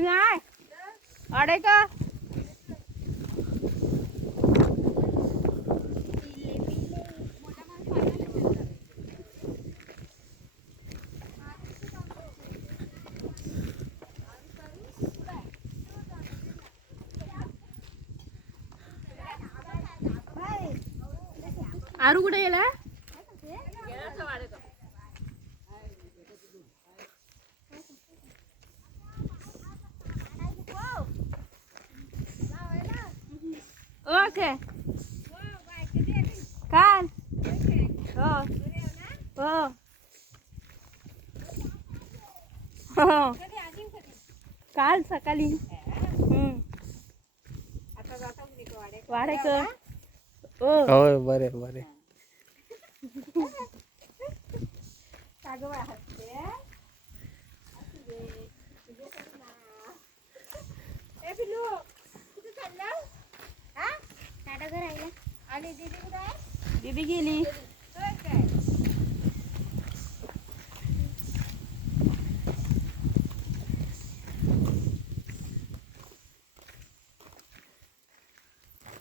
ഞാൻ അവിടേക്കോ ओके काल हो हो हो काल सकाळी हम्म. वाढायचं हो होय बरे बरे आणि दीदी आहे दीदी गेली.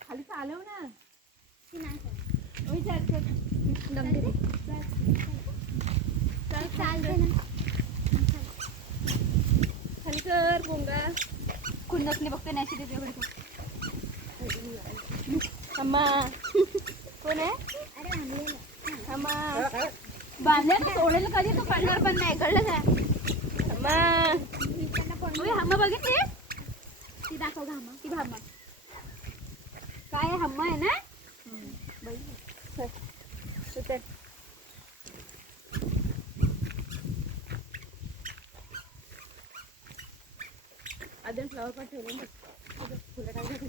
खाली चालव ना. खाली कर पोंगा कुंदकने बघते नाही अम्मा. कोण आहे? अरे आणलेलं अम्मा. बांधल्या ना सोडेल कधी? तू काढणार पण नाही कळलं का? अम्मा. मी त्यांना फोन ओय, हम्मा बघितली? ती दाखव घामा ती भाम्मा काय आहे, हम्मा आहे ना? बघ तू अजून फ्लॉवर पण ठेवले फुलं टाकली.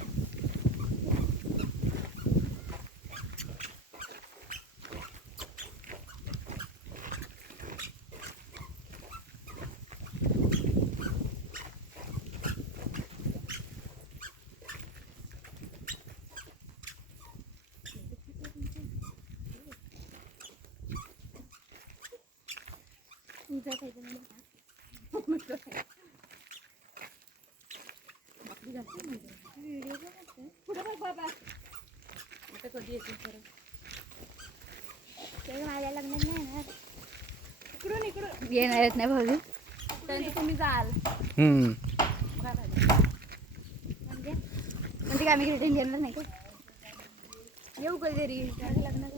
आता कधी येतील खरं ते माझ्या लग्नात नाही येणार इकडून इकडून येणार आहेत नाही भाऊ त्यांचं तुम्ही जाल म्हणजे? म्हणजे काय आम्ही रिटर्न घेणार नाही का? येऊ कधीतरी. माझं लग्न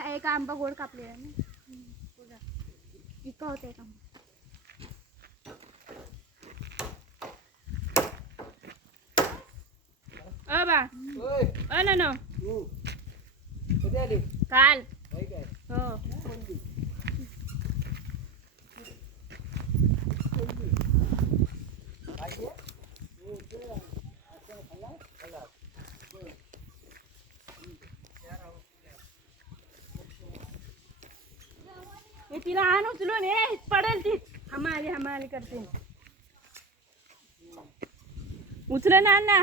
करून येणार. काय एक आंबा गोड कापलेला ना. इतका होता एक आंबा अ बा. अ ना नो काल. हो. तिला आण उचलून हे पडेल ती. हमाली हमाली करते. उचल ना आण ना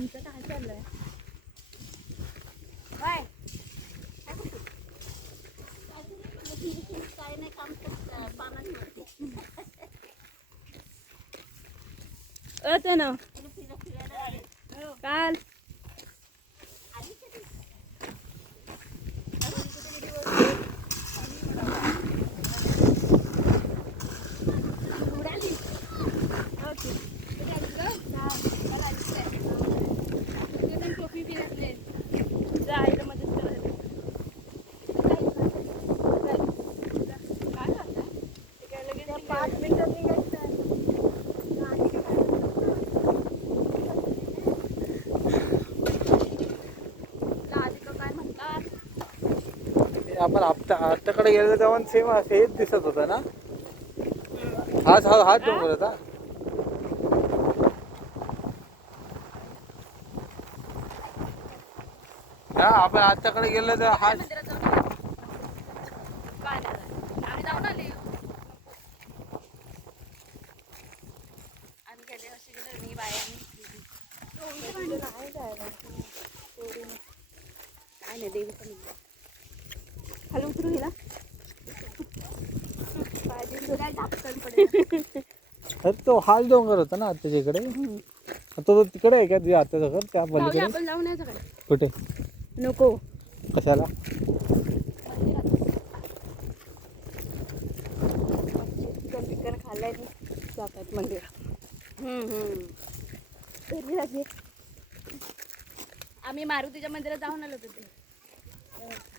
진짜 잘 잘래. Why? Kaya na campus na paman mo. Ito na. आताकडे आपटा आत्ताकडे सेम तेव्हा सेम हेच दिसत होतं ना? हाच हा हाच डोंगर होता? हा आपण आताकडे गेलो तर हाच मंदिरात जाऊन आले. काय नाही झालं. आम्ही जाऊन आले आम्ही गेले असे गेले मी बाया काय नाही देवीचं मंदिर खाली उतरू गेला काय तर तो हाच डोंगर होता ना आत्ताच्या इकडे. आता तो तिकडे आहे का? तुझ्या आत्ताचं घर त्या पलीकडे? आपण जाऊन या सगळे कुठे? नको. कशाला? चिकन खाल्लाय जातात राजे आम्ही मारुतीच्या मंदिरात जाऊन आलो होतो ते.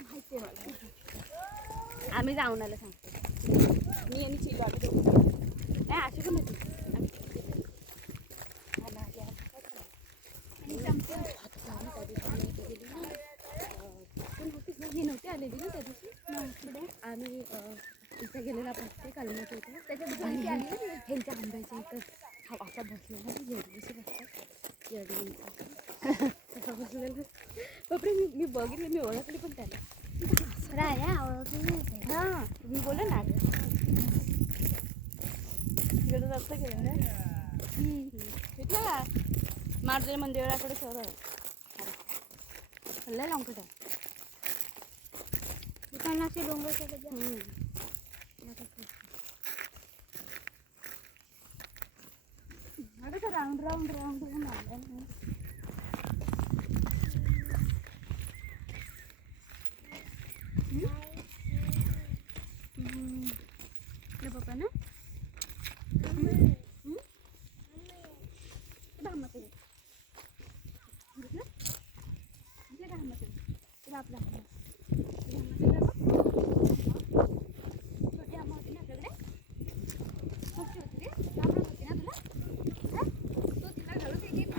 माहिती आहे मला. आम्ही जाऊन आलो सांगतो. मी आणि चिलो आम्ही दोघं नाही अशी पण होती आम्ही तिघे. आला, आला, आला. आणि चमचे आता जाऊन त्या दिवशी आम्ही इथे गेलो ना, अं, तू नव्हतीस ना ही नव्हती आलेली ना त्या दिवशी नव्हती आम्ही अं, इथे गेलेलो आपण ते कलमाच्या इथे त्याच्यात आणि ह्यांच्या आंब्याच्या इथं हा असा बसलेला येडवीशी बसतात येडवी असा बसलेला बापरे मी मी बघितलं मी ओळखली पण त्याला राया ओळखली नाही ते. हां मी बोलले ना जास्त गेलं ना? तिथलं का? मार्जरी मंदिराकडे आहे. लय लॉंग आहे तिकडनं असे डोंगर चढत जा. राऊंड राऊंड राऊंड राऊंड आलं पप्पा ना आपला छोटी आम्हा होती ना आपल्याकडे मोठी होती रे लांबच होती ना तुला हा? तो तिला घालून एक एक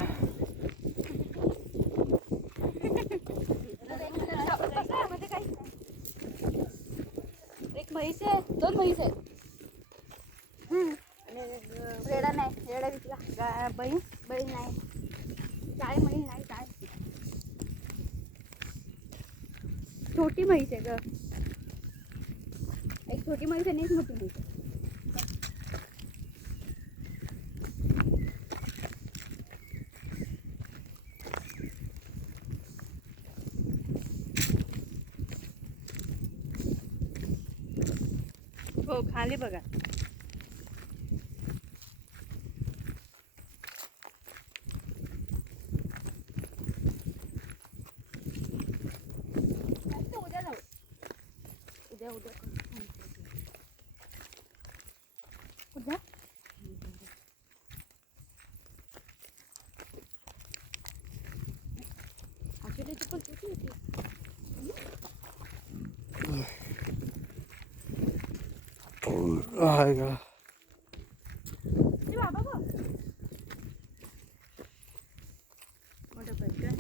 त्यामध्ये काहीच नाही. एक म्हैस आहे दोन म्हैस आहेत आणि रेडा नाही रेडा विकला गा बहीण बैल नाही. काय म्हैस नाही काय? छोटी म्हैस आहे ग. एक छोटी म्हैस आणि एक मोठी म्हैस आहे. आषाढीची पण किती होती आहे का ते बाबा बघ मोठं पण का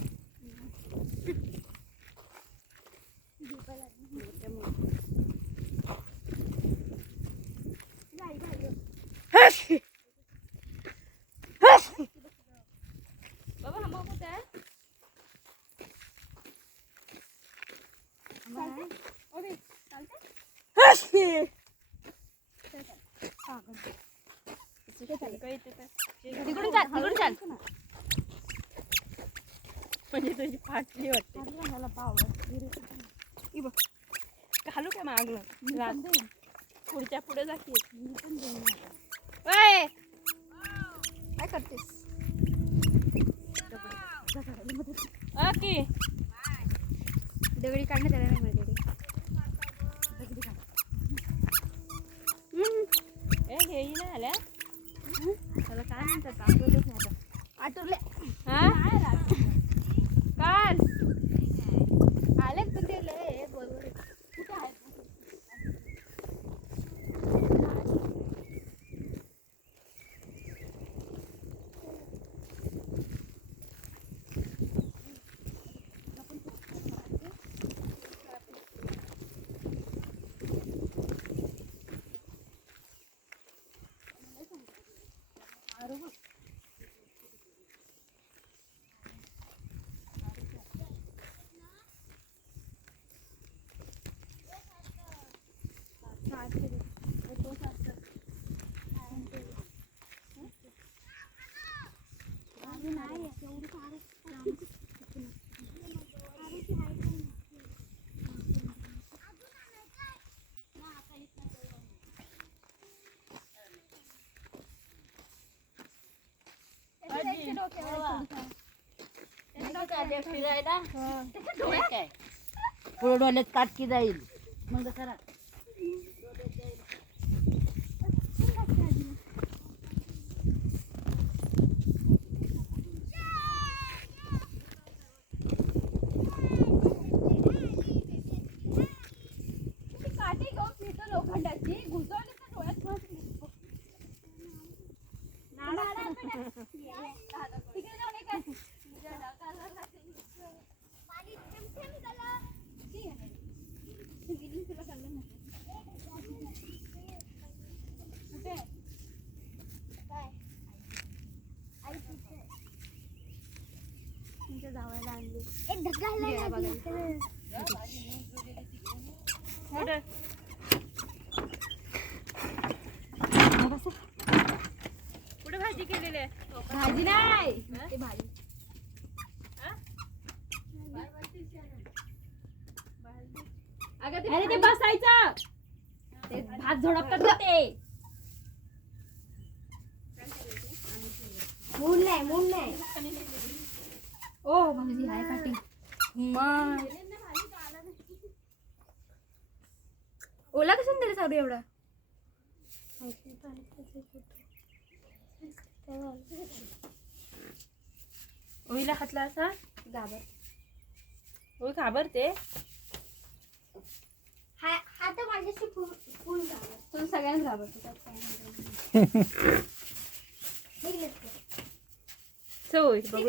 बाबा म्हणजे तुझी फाटली वाटते. मला पावलं घालू काय माग राहते पुढच्या पुढे जाते मी पण देईन काय करतेस? ओके दगडी काढण्यात आल्या नाही झाल्या त्याला काय म्हणतात? आठवतच हा? काय? નો કહેવાય એનો કાલે ફિરાય ના હા પૂરો ડોલે કાટ કી દઈ. મંગ કરા भाजी केलेली आहे भाजी नाही ते भाजी अगं ते अरे ते बसायचं ते भात झोडपतात ना ते मून नाही मून नाही ओ भाजी आहे काठी ओला कशाने दिला सावरी एवढा? ओईला खातला असा? घाबर. ओळी घाबरते. सगळ्यांना घाबरते. चव बघू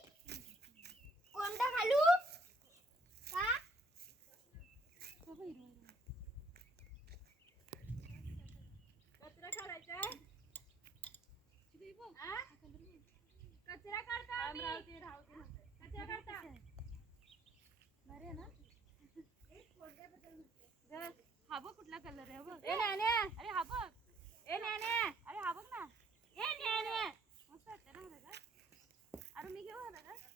कोणता घालू? का? कचरा काढायचा कचरा काढता आम्ही. कचरा काढता. बरे आहे ना. हा बघ कुठला कलर आहे बघ. ए नाण्या. अरे हा बघ. ए नाण्या. अरे हा बघ ना. ए नाण्या. मस्त वाटतं ना अरे मी घेऊ का